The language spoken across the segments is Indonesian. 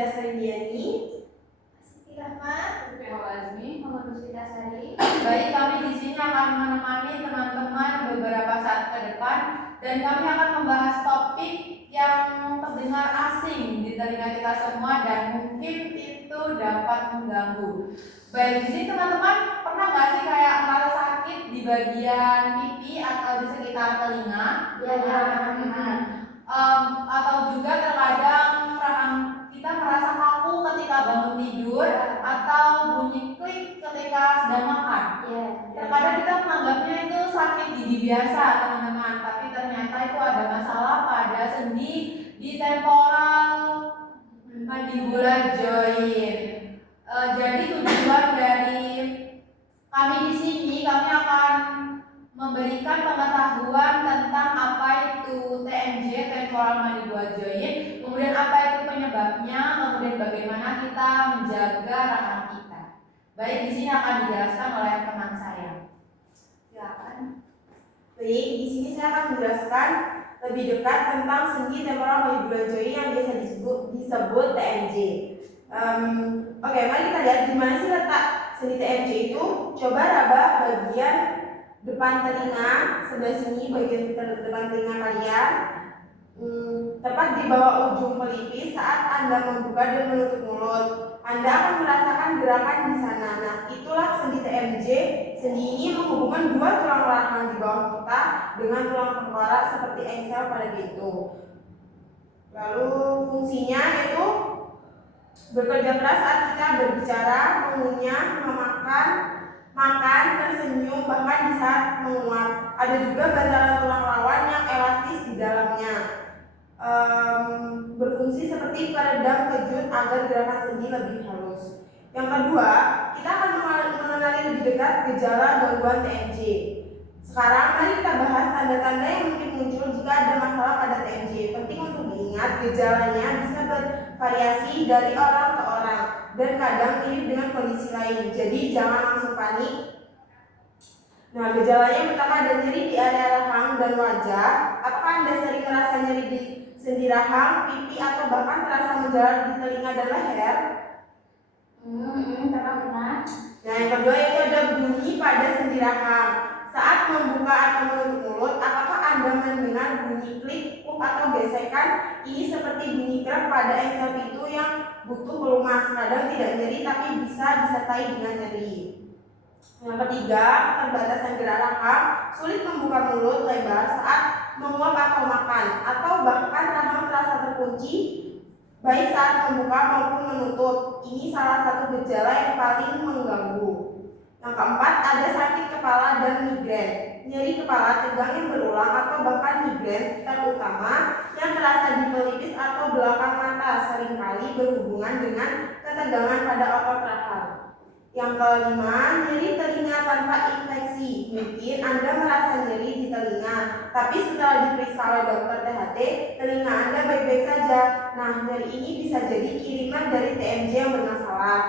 Nurida Srindiani. Rahmat, Azmi, Muhammad Musfita Sari. Baik, kami di sini akan menemani teman-teman beberapa saat ke depan dan kami akan membahas topik yang terdengar asing di telinga kita semua dan mungkin itu dapat mengganggu. Baik, di sini teman-teman pernah nggak sih kayak merasa sakit di bagian pipi atau di sekitar telinga? Ya. Atau juga terkadang kita merasa kaku ketika bangun tidur atau bunyi klik ketika sedang makan. Terkadang kita menganggapnya itu sakit gigi biasa teman-teman, tapi ternyata itu ada masalah pada sendi di temporal mandibular joint. Jadi tujuan dari kami di sini, kami akan memberikan pengetahuan tentang apa itu TMJ, temporal mandibular joint, kemudian apa itu penyebabnya, kemudian bagaimana kita menjaga rahang kita. Baik, di sini akan dijelaskan oleh teman saya. Silakan. Baik, di sini saya akan menjelaskan lebih dekat tentang sendi temporal mandibular joint yang biasa disebut TMJ. Oke, mari kita lihat di mana sih letak sendi TMJ itu. Coba raba bagian depan telinga sebelah sini, bagian depan telinga kalian, tepat di bawah ujung pelipis. Saat Anda membuka dan menutup mulut, Anda akan merasakan gerakan di sana. Nah, itulah sendi TMJ. Sendi ini menghubungkan dua tulang rahang di bawah kita dengan tulang tengkorak seperti engsel pada pintu. Lalu fungsinya itu bekerja keras saat kita berbicara, mengunyah, makan, tersenyum, bahkan di saat menguap. Ada juga bantalan tulang rawan yang elastis di dalamnya. Berfungsi seperti peredam kejut agar gerakan sendi lebih halus. Yang kedua, kita akan mengenali lebih dekat gejala gangguan TMJ. Sekarang mari kita bahas tanda-tanda yang mungkin muncul jika ada masalah pada TMJ. Penting untuk diingat, gejalanya bisa bervariasi dari orang ke orang dan kadang mirip dengan kondisi lain. Jadi jangan langsung panik. Nah, gejalanya yang pertama ada nyeri di area rahang dan wajah. Apakah Anda sering merasa nyeri di sendi rahang, pipi, atau bahkan terasa menjalar di telinga dan leher? pernah. Nah, yang kedua itu ada bunyi pada sendi rahang. Saat membuka atau menutup mulut, apakah Anda mendengar bunyi klik, atau gesekan? Ini seperti bunyi kerap pada engsel pintu yang butuh pelumas. Kadang tidak nyeri tapi bisa disertai dengan nyeri. Yang ketiga, keterbatasan gerak rahang, sulit membuka mulut lebar saat menguap atau makan, atau bahkan rahang terasa terkunci baik saat membuka maupun menutup. Ini salah satu gejala yang paling mengganggu. Yang keempat, ada sakit kepala dan migrain. Nyeri kepala, tegang yang berulang, atau bahkan migrain, terutama yang terasa di pelipis atau belakang mata, seringkali berhubungan dengan ketegangan pada otot rahang. Yang kelima, nyeri telinga tanpa infeksi. Mungkin Anda merasa nyeri di telinga, tapi setelah diperiksa oleh dokter THT, telinga Anda baik-baik saja. Nah, nyeri ini bisa jadi kiriman dari TMJ yang bermasalah.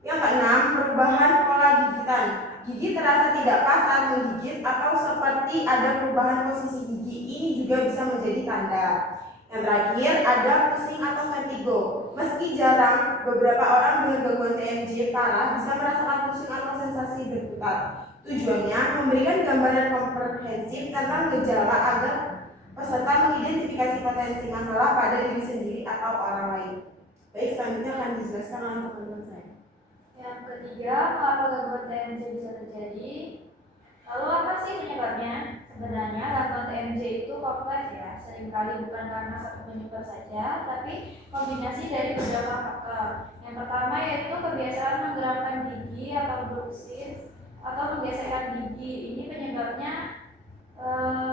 Yang keenam, perubahan pola gigitan. Gigi terasa tidak pas saat menggigit atau seperti ada perubahan posisi gigi. Ini juga bisa menjadi tanda. Yang terakhir, ada pusing atau vertigo. Meski jarang, beberapa orang dengan gangguan TMJ parah bisa merasakan pusing atau sensasi berputar. Tujuannya memberikan gambaran komprehensif tentang gejala agar peserta mengidentifikasi potensi masalah pada diri sendiri atau orang lain. Baik, selanjutnya akan dijelaskan oleh teman-teman saya. Yang ketiga, mengapa gangguan TMJ bisa terjadi? Lalu apa sih penyebabnya? Sebenarnya gangguan TMJ itu kompleks ya. Seringkali bukan karena satu penyebab saja, tapi kombinasi dari beberapa faktor. Yang pertama yaitu kebiasaan menggerakkan gigi atau bruxism atau menggesekkan gigi. Ini penyebabnya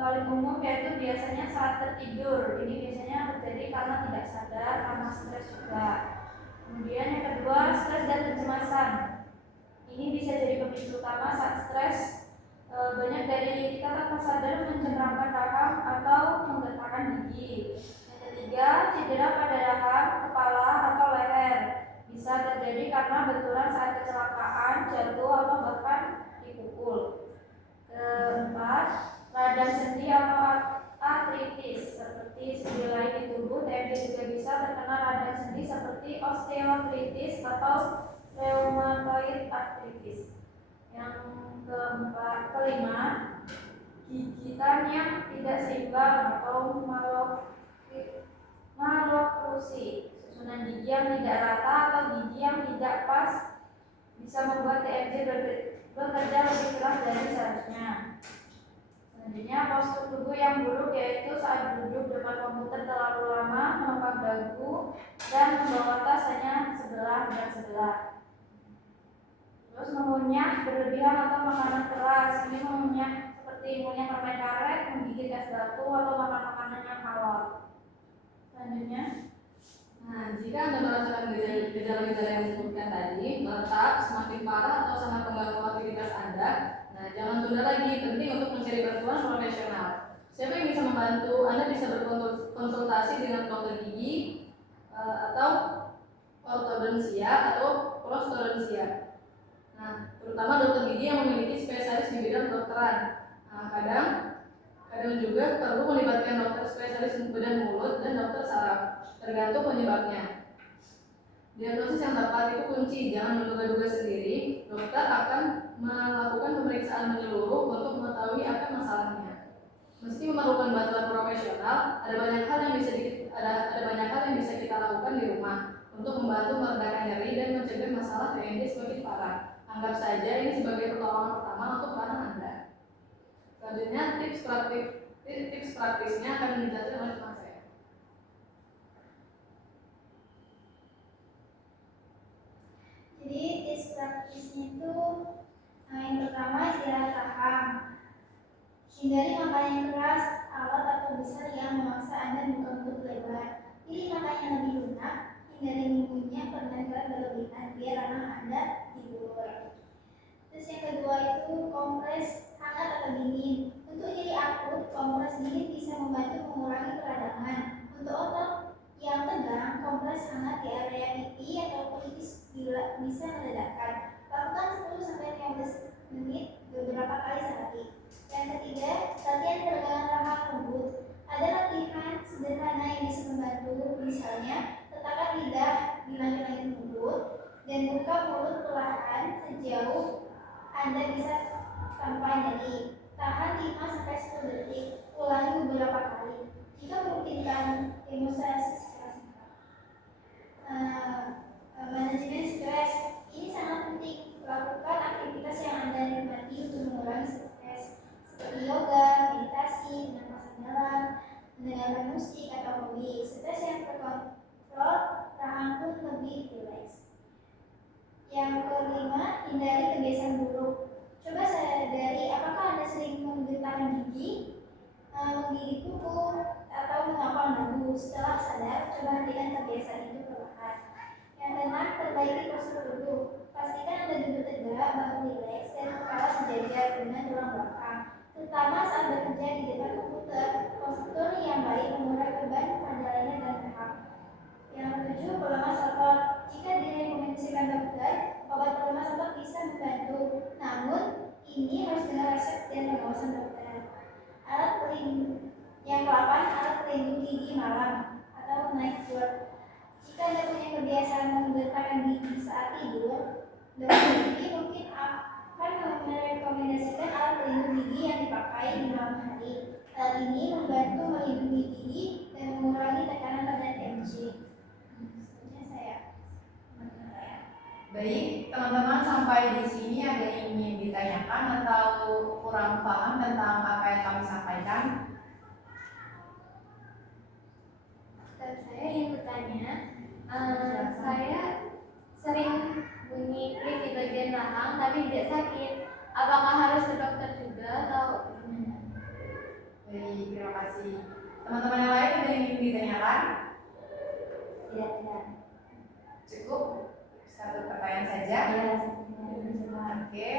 paling umum yaitu biasanya saat tertidur. Ini biasanya terjadi karena tidak sadar, karena stres juga. Kemudian yang kedua, stres dan kecemasan. Ini bisa jadi pemicu utama saat stres. Banyak dari kita tanpa sadar mencengkramkan rahang atau menggetarkan gigi. Yang ketiga, cedera pada rahang, kepala, atau leher. Bisa terjadi karena benturan saat kecelakaan, jatuh, atau bahkan dipukul. Keempat, radang sendi atau artritis seperti sendi lain di tubuh. TMJ juga bisa bisa terkena radang sendi seperti osteoartritis atau rheumatoid arthritis. Yang kelima, gigitan yang tidak seimbang atau maloklusi. Susunan gigi yang tidak rata atau gigi yang tidak pas bisa membuat TMJ bekerja lebih keras dari seharusnya. Selanjutnya, postur tubuh yang buruk yaitu saat duduk depan komputer terlalu lama, menopang dagu, dan membawa tas hanya sebelah dan sebelah. Terus mengunyah berlebihan atau makanan keras. Ini mengunyah seperti mengunyah permen karet, menggigit es batu, atau makan makanan yang halal. Selanjutnya, Nah, jika Anda merasakan gejala-gejala yang disebutkan tadi, tetap semakin parah atau sangat mengganggu aktivitas Anda, nah jangan tunda lagi, penting untuk mencari bantuan profesional. Siapa yang bisa membantu? Anda bisa berkonsultasi dengan dokter gigi atau ortodonsia atau prostodonsia. Nah, terutama dokter gigi yang memiliki spesialis di bidang kedokteran. Nah, kadang juga perlu melibatkan dokter spesialis bedah mulut dan dokter saraf, tergantung penyebabnya. Diagnosis yang tepat itu kunci, jangan menduga-duga sendiri. Dokter akan melakukan pemeriksaan menyeluruh untuk mengetahui apa masalahnya. Meski memerlukan bantuan profesional, ada banyak hal yang bisa kita lakukan di rumah untuk membantu meredakan nyeri dan mencegah masalah TMJ semakin parah. Anggap saja ini sebagai pertolongan pertama untuk barang Anda. Selanjutnya, tips praktisnya akan dijelaskan oleh teman saya. Jadi tips praktisnya itu yang pertama istirahat tahan. Hindari makan yang keras, alat atau besar yang memaksa Anda buka mulut lebar. Pilih makan yang lebih lunak, hindari minumnya permen keras berlebihan biar anak Anda tidur. Terus yang kedua itu kompres hangat atau dingin. Untuk nyeri akut, kompres dingin bisa membantu mengurangi peradangan. Untuk otot yang tegang, kompres hangat di area pipi atau pelipis bisa meledakkan. Lakukan 10-15 menit beberapa kali sehari. Yang ketiga, latihan peregangan rahang lembut. Ada latihan sederhana yang bisa membantu, misalnya letakkan lidah di langit-langit mulut dan buka mulut perlahan sejauh Anda bisa tanpa nyeri. Tahan 5-10 detik, ulangi beberapa kali. Jika memungkinkan, demonstrasi secara singkat. Manajemen stres ini sangat penting. Lakukan aktivitas yang Anda nikmati untuk mengurangi stres, seperti yoga, meditasi, bernapas dalam, mendengarkan musik atau hobi. Stres yang terkontrol, rahang pun lebih rileks. Yang kelima, hindari kebiasaan buruk. Coba sadari apakah Anda sering menggetarkan gigi, menggigit kuku, atau mengapal dagu. Setelah sadar, coba hentikan kebiasaan itu perlahan. Yang keenam, perbaiki postur tubuh. Pastikan Anda duduk tegak, bahu rileks, dan kepala sejajar dengan tulang belakang. Terutama saat bekerja di depan komputer, postur yang baik mengurangi beban pada leher dan rahang. Yang ketujuh, pelemas otot. Jika direkomendasikan dokter, obat pelemas otot bisa membantu. Namun, ini harus dengan resep dan pengawasan dokter. Yang ke-8, alat pelindung gigi malam atau night guard. Jika Anda punya kebiasaan menggetarkan gigi saat tidur, dokter gigi mungkin akan merekomendasikan alat pelindung gigi yang dipakai di malam hari. Alat ini membantu melindungi gigi dan mengurangi tekanan pada TMJ. Baik, teman-teman, sampai di sini ada yang ingin ditanyakan atau kurang paham tentang apa yang kami sampaikan? saya ingin bertanya, saya sering bunyi klik di bagian rahang tapi tidak sakit. Apakah harus ke dokter juga atau gimana? Baik, terima kasih. Teman-teman yang lain ada yang ingin ditanyakan? Tidak. Cukup satu pertanyaan saja. Iya. Oke.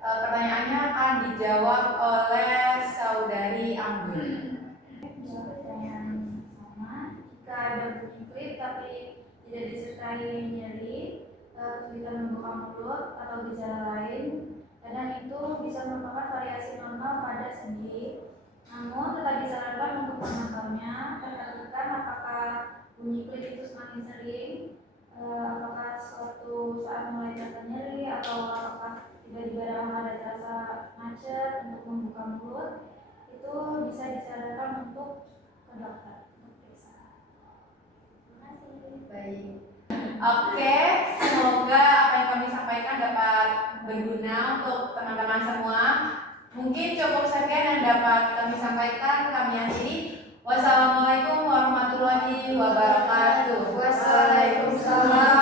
Pertanyaannya akan dijawab oleh saudari Anggun. Pertanyaan sama. Jika ada bunyi klik tapi tidak disertai nyeri, kesulitan membuka mulut atau gejala lain, kadang itu bisa merupakan variasi normal pada sendi. Namun tetap disarankan untuk memantaunya, perhatikan apakah bunyi bisa disarankan untuk ke dokter untuk periksa. Terima kasih. Baik. Oke, semoga apa yang kami sampaikan dapat berguna untuk teman-teman semua. Mungkin cukup sekian yang dapat kami sampaikan. Kami akhiri. Wassalamualaikum warahmatullahi wabarakatuh. Waalaikumsalam